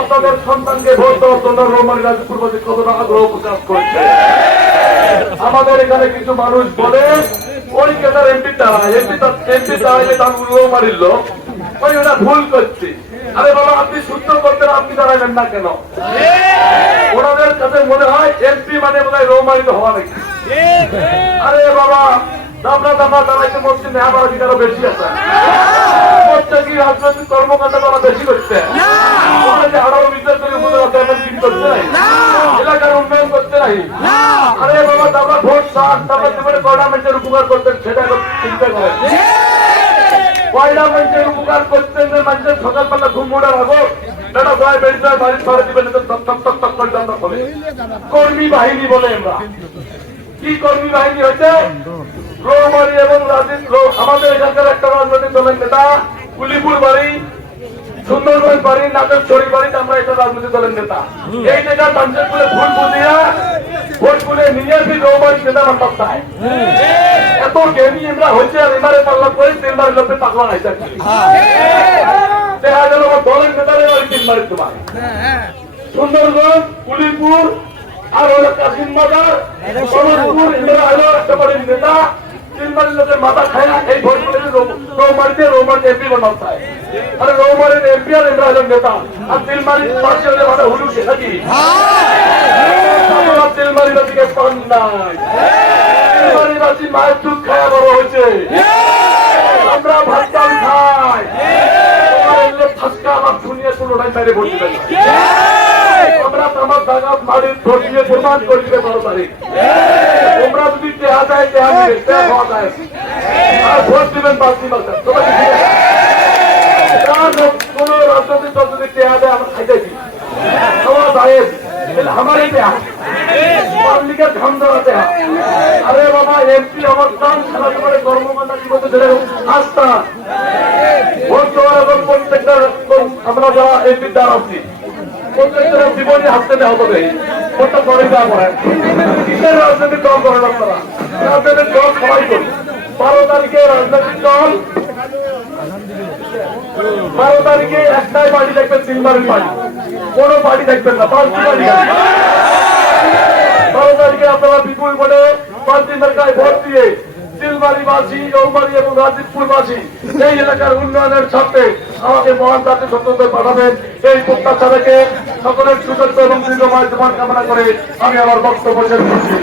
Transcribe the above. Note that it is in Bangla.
আপনাদের সন্তানকে ভোট দেওয়ার জন্য রোমানি রাজপুর কতটা আগ্রহ প্রকাশ করছে? আমাদের এখানে কিছু মানুষ বলে, ওই কেতার এমপি তারা এমপি এমপি তারা লোক, ওই ওরা ভুল করছে। আরে বাবা, আপনি সূত্র করতেন আপনি দাঁড়াবেন না কেন? ওনাদের কাছে মনে হয় এমপি মানে বোধ হয় রৌমারিত হওয়া নাকি? আরে বাবা দামরা দামরা দাঁড়াইতে নেওয়ার অধিকারও বেশি আছে। হচ্ছে রাজনৈতিক কর্মকাণ্ড তারা বেশি করছে। আমরা কি কর্মী বাহিনী হচ্ছে রৌমারি এবং রাজীব আমাদের এখানকার একটা রাজনৈতিক দলের নেতা কুলিপুর বাড়ি সুন্দরবন বাড়ি নাটক চড়ি বাড়িতে আমরা একটা রাজনৈতিক দলের নেতা। এই জায়গার মানুষের বলে বুঝিয়া ভোট বলে নিয়ে ফির রৌমারি নেতা নাম্বার চায় এত জ্ঞানী আমরা হচ্ছে আর এবারে পাল্লা করে তিনবার লোকে পাকলা নাই দেখা গেল দলের নেতারে ওই তিনবারের তোমার সুন্দরগঞ্জ কুলিপুর আর হলো কাশিম বাজার সমরপুর এরা হলো একটা বাড়ির নেতা। তিনবারের লোকের মাথা খায় এই ভোট করে রৌমারিতে এমপি বানাতে চায়। আরে রৌমারির এমপি আর এমরা হলো নেতা। আর তিনবাড়ির পাশে হলে মাথা হুলু সেটা বাড়িবাসীকে পান নাই বাড়িবাসী মায়ের দুধ খাওয়া বড় হয়েছে। আমরা ভাত চাল খাই থাকা আমার দুনিয়া কোনোটাই বাইরে বসে আমরা আমার জায়গা বাড়ির ধরিয়ে প্রমাণ করে দিবে বারো তারিখ। তোমরা যদি দেহা যায় দেহা দিবে দেহা হওয়া যায়। আর ভোট দিবেন বালতি বাজার পাবলিকের ঘাম দেওয়া দেহা আরে বাবা, এমপি আমার দাম খেলা করে কর্মকাণ্ড কি বলতে ধরে আস্থা। ভোট এবং প্রত্যেকটা আমরা যারা এমপি দ্বার আছি প্রত্যেকটা জীবনে হাসতে দেওয়া হবে। ভোটটা করে দেওয়া করে কিসের রাজনৈতিক দল করেন আপনারা? রাজনৈতিক দল সবাই করি। বারো তারিখে রাজনৈতিক দল। বারো তারিখে একটাই পার্টি দেখবেন, তিনবারের পার্টি। কোনো পার্টি দেখবেন না, পাঁচটি পার্টি বারো তারিখে আপনারা বিপুল ভোটে মার্কায় ভোট দিয়ে তিলবাড়িবাসী রৌমারি এবং এই এলাকার উন্নয়নের স্বার্থে আমাকে মহান সত্যতে পাঠাবেন। এই প্রত্যাশা রেখে সকলের সুযোগ্য এবং দীর্ঘময় জীবন কামনা করে আমি আমার বক্তব্য শেষ করছি।